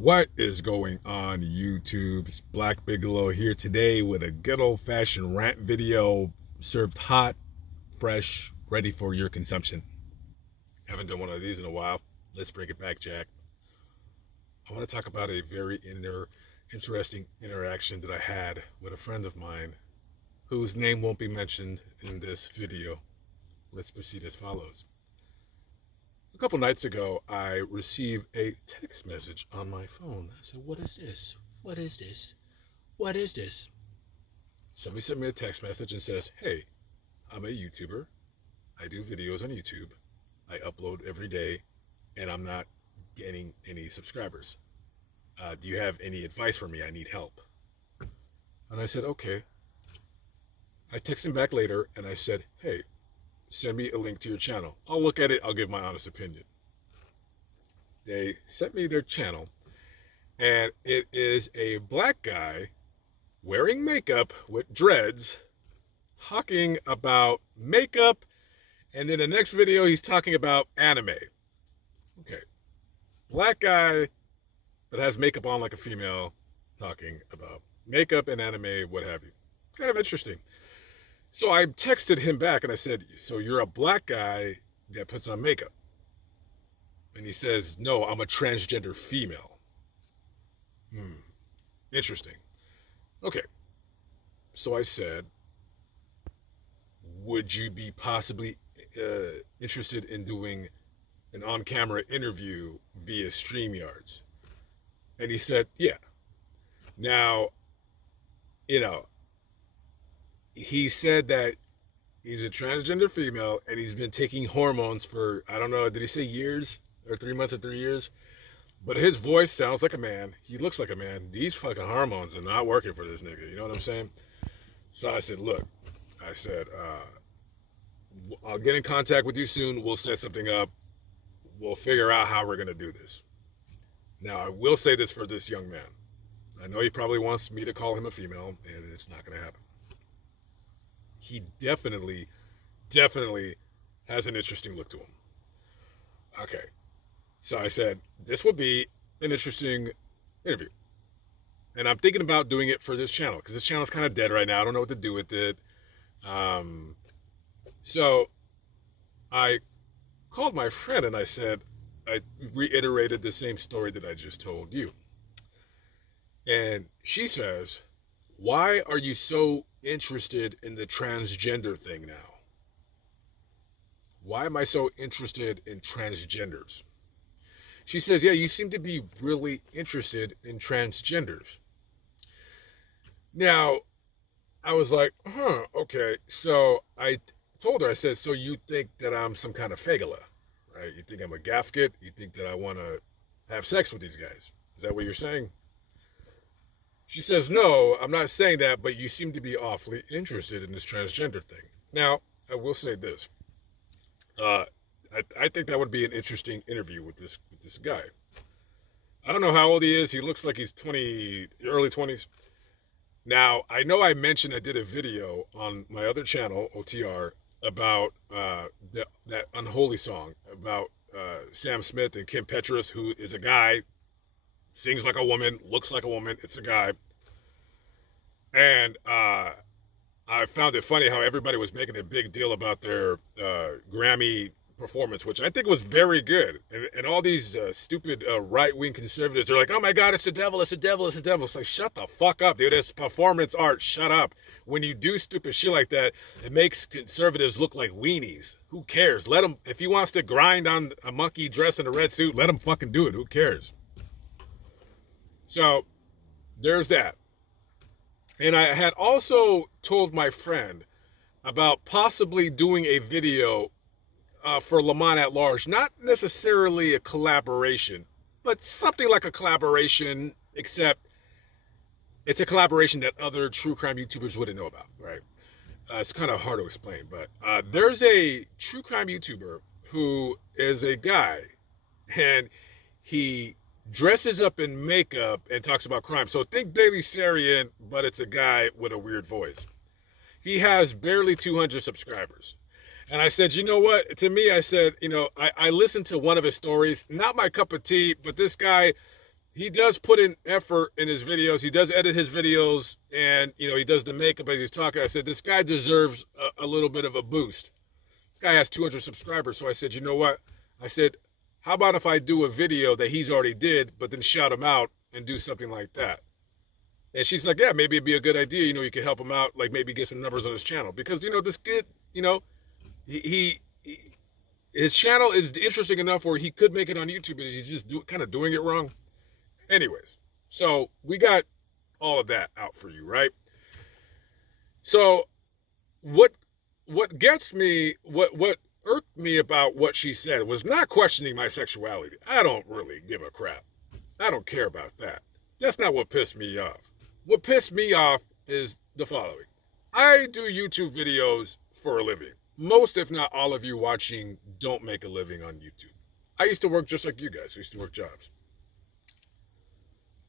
What is going on, YouTube? It's Black Bigelow here today with a good old-fashioned rant video served hot, fresh, ready for your consumption. Haven't done one of these in a while. Let's bring it back, Jack. I want to talk about a very interesting interaction that I had with a friend of mine whose name won't be mentioned in this video. Let's proceed as follows. A couple nights ago, I received a text message on my phone. I said, what is this? What is this? What is this? Somebody sent me a text message and says, hey, I'm a YouTuber. I do videos on YouTube. I upload every day, and I'm not getting any subscribers. Do you have any advice for me? I need help. And I said, okay. I texted him back later, and I said, hey, send me a link to your channel. I'll look at it. I'll give my honest opinion. They sent me their channel, and it is a black guy wearing makeup with dreads talking about makeup, and in the next video he's talking about anime. Okay. Black guy that has makeup on like a female talking about makeup and anime, what have you. Kind of interesting. So I texted him back and I said, so you're a black guy that puts on makeup? And he says, no, I'm a transgender female. Interesting. Okay. So I said, would you be possibly interested in doing an on-camera interview via StreamYards? And he said, yeah. Now, he said that he's a transgender female and he's been taking hormones for, I don't know, did he say years or 3 months or 3 years? But his voice sounds like a man. He looks like a man. These fucking hormones are not working for this nigga. You know what I'm saying? So I said, look, I'll get in contact with you soon. We'll set something up. We'll figure out how we're going to do this. Now, I will say this for this young man. I know he probably wants me to call him a female, and it's not going to happen. He definitely has an interesting look to him. Okay. So I said, this will be an interesting interview. And I'm thinking about doing it for this channel, because this channel is kind of dead right now. I don't know what to do with it. So I called my friend and I said, I reiterated the same story that I just told you. And she says, why are you so interested in the transgender thing now? Why am I so interested in transgenders? She says, yeah, you seem to be really interested in transgenders. Now, I was like, okay. So I told her, I said, so you think that I'm some kind of fagala, right? You think I'm a gafket? You think that I want to have sex with these guys? Is that what you're saying? She says, no, I'm not saying that, but you seem to be awfully interested in this transgender thing. Now, I will say this. I think that would be an interesting interview with this guy. I don't know how old he is. He looks like he's early 20s. Now, I know I mentioned I did a video on my other channel, OTR, about that unholy song about Sam Smith and Kim Petras, who is a guy, sings like a woman, looks like a woman. It's a guy. And I found it funny how everybody was making a big deal about their Grammy performance, which I think was very good. And all these stupid right-wing conservatives, they're like, oh my God, it's the devil, it's the devil, it's the devil. It's like, shut the fuck up, dude. It's performance art. Shut up. When you do stupid shit like that, it makes conservatives look like weenies. Who cares? Let him, if he wants to grind on a monkey dressed in a red suit, let him fucking do it. Who cares? So there's that. And I had also told my friend about possibly doing a video for Lamont at Large. Not necessarily a collaboration, but something like a collaboration, except it's a collaboration that other true crime YouTubers wouldn't know about, right? It's kind of hard to explain, but there's a true crime YouTuber who is a guy, and he dresses up in makeup and talks about crime. So think Bailey Sarian, but it's a guy with a weird voice. He has barely 200 subscribers. And I said, you know what? To me, I said, I listened to one of his stories. Not my cup of tea, but this guy, he does put in effort in his videos. He does edit his videos, and he does the makeup as he's talking. I said, this guy deserves a little bit of a boost. This guy has 200 subscribers. So I said, you know what? I said, how about if I do a video that he's already did, but then shout him out and do something like that? And she's like, yeah, maybe it'd be a good idea. You could help him out, like maybe get some numbers on his channel. Because, this kid, his channel is interesting enough where he could make it on YouTube, but he's just kind of doing it wrong. Anyways, so we got all of that out for you, right? So what gets me, what irked me about what she said was not questioning my sexuality. I don't really give a crap. I don't care about that. That's not what pissed me off. What pissed me off is the following. I do YouTube videos for a living. Most, if not all of you watching don't make a living on YouTube. I used to work just like you guys. I used to work jobs.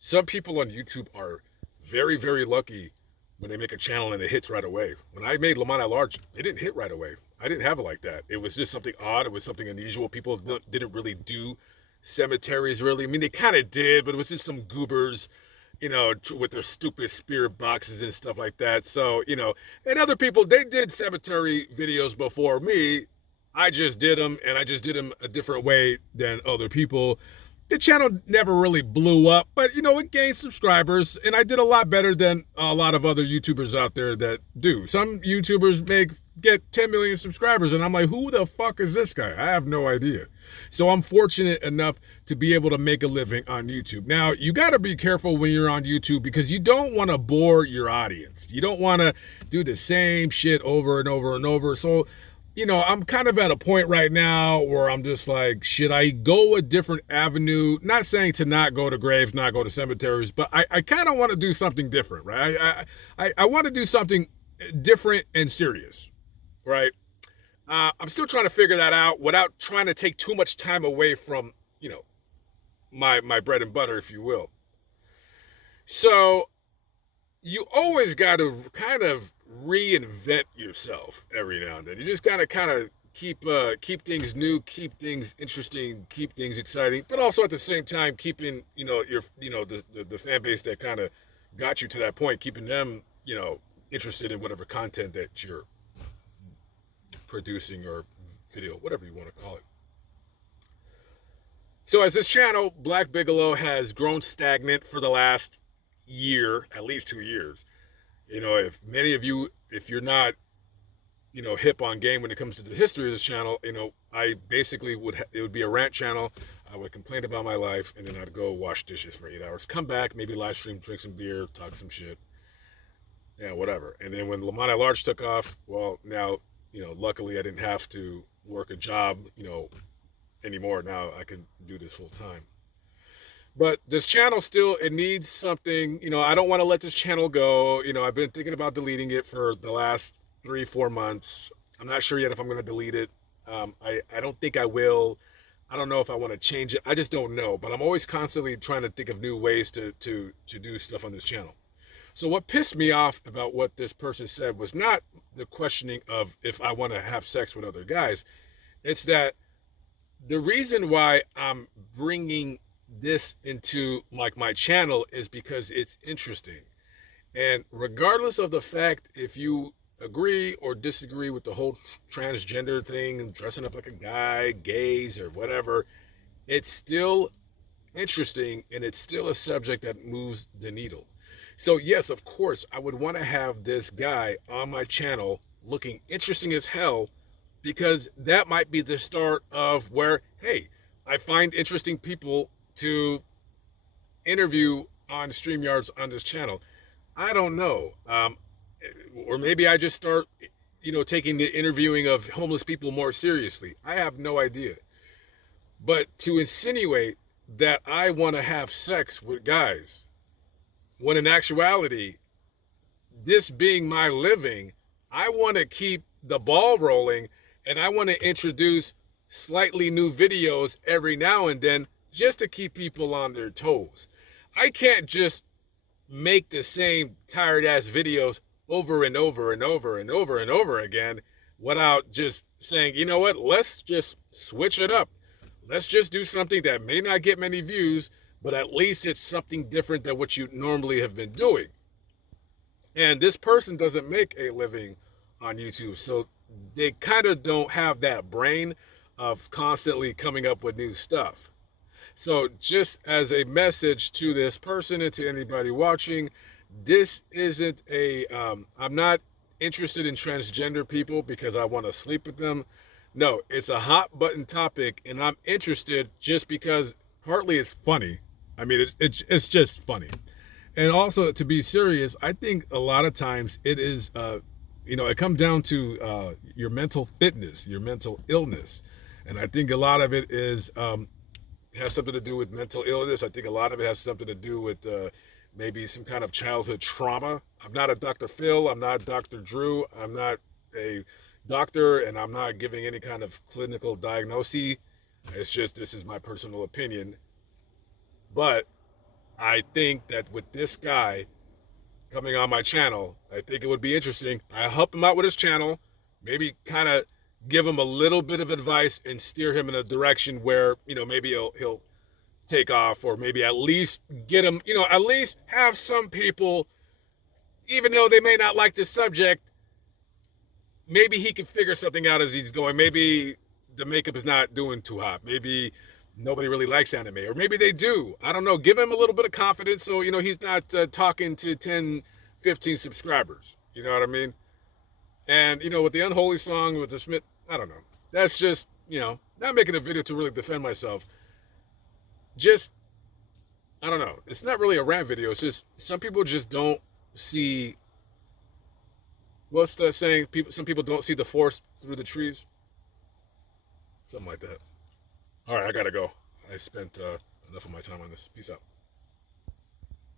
Some people on YouTube are very, very lucky when they make a channel and it hits right away. When I made Lamont at Large, it didn't hit right away. I didn't have it like that. It was just something odd. It was something unusual. People didn't really do cemeteries, really. I mean, they kind of did, but it was just some goobers, with their stupid spirit boxes and stuff like that. So, and other people, they did cemetery videos before me. I just did them, and I just did them a different way than other people. The channel never really blew up, but, it gained subscribers, and I did a lot better than a lot of other YouTubers out there that do. Some YouTubers get 10 million subscribers, and I'm like, who the fuck is this guy? I have no idea. So I'm fortunate enough to be able to make a living on YouTube. Now, you got to be careful when you're on YouTube because you don't want to bore your audience. You don't want to do the same shit over and over and over. So, I'm kind of at a point right now where I'm just like, should I go a different avenue? Not saying to not go to graves, not go to cemeteries, but I kind of want to do something different, right? I want to do something different and serious, right? I'm still trying to figure that out without trying to take too much time away from, my bread and butter, if you will. So you always got to kind of reinvent yourself every now and then. You just gotta kind of keep things new, keep things interesting, keep things exciting, but also at the same time keeping the fan base that kind of got you to that point, keeping them interested in whatever content that you're producing or video, whatever you want to call it. So as this channel, Black Bigelow, has grown stagnant for the last year, at least 2 years. If many of you, if you're not, hip on game when it comes to the history of this channel, I basically it would be a rant channel. I would complain about my life, and then I'd go wash dishes for 8 hours, come back, maybe live stream, drink some beer, talk some shit. Yeah, whatever. And then when Lamont at Large took off, well, now, luckily I didn't have to work a job, anymore. Now I can do this full time. But this channel still, it needs something. I don't want to let this channel go. I've been thinking about deleting it for the last 3-4 months. I'm not sure yet if I'm going to delete it. I don't think I will. I don't know if I want to change it. I just don't know. But I'm always constantly trying to think of new ways to do stuff on this channel. So what pissed me off about what this person said was not the questioning of if I want to have sex with other guys. It's that the reason why I'm bringing this into my channel is because it's interesting. And regardless of the fact if you agree or disagree with the whole transgender thing and dressing up like a guy, gays or whatever, it's still interesting and it's still a subject that moves the needle. So yes, of course, I would want to have this guy on my channel looking interesting as hell, because that might be the start of where, hey, I find interesting people to interview on StreamYards on this channel. I don't know. Or maybe I just start, taking the interviewing of homeless people more seriously. I have no idea. But to insinuate that I want to have sex with guys, when in actuality, this being my living, I want to keep the ball rolling, and I want to introduce slightly new videos every now and then just to keep people on their toes. I can't just make the same tired-ass videos over and over and over and over and over again without just saying, you know what, let's just switch it up. Let's just do something that may not get many views, but at least it's something different than what you normally have been doing. And this person doesn't make a living on YouTube, so they kind of don't have that brain of constantly coming up with new stuff. So just as a message to this person and to anybody watching, this isn't a, I'm not interested in transgender people because I want to sleep with them. No, it's a hot button topic, and I'm interested just because partly it's funny. I mean, it's just funny. And also, to be serious, I think a lot of times it is, it comes down to your mental fitness, your mental illness. And I think a lot of it is, has something to do with mental illness. I think a lot of it has something to do with maybe some kind of childhood trauma. I'm not a Dr. Phil. I'm not Dr. Drew. I'm not a doctor, and I'm not giving any kind of clinical diagnosis. It's just, this is my personal opinion. But I think that with this guy coming on my channel, I think it would be interesting. I help him out with his channel, maybe kind of give him a little bit of advice and steer him in a direction where, maybe he'll take off, or maybe at least get him, at least have some people, even though they may not like the subject, maybe he can figure something out as he's going. Maybe the makeup is not doing too hot. Maybe nobody really likes anime, or maybe they do. I don't know. Give him a little bit of confidence so, he's not talking to 10, 15 subscribers. You know what I mean? And, with the Unholy song with the Smith, I don't know. That's just, not making a video to really defend myself. Just, I don't know. It's not really a rant video. It's just some people just don't see, what's the saying? Some people don't see the forest through the trees. Something like that. All right, I got to go. I spent enough of my time on this. Peace out.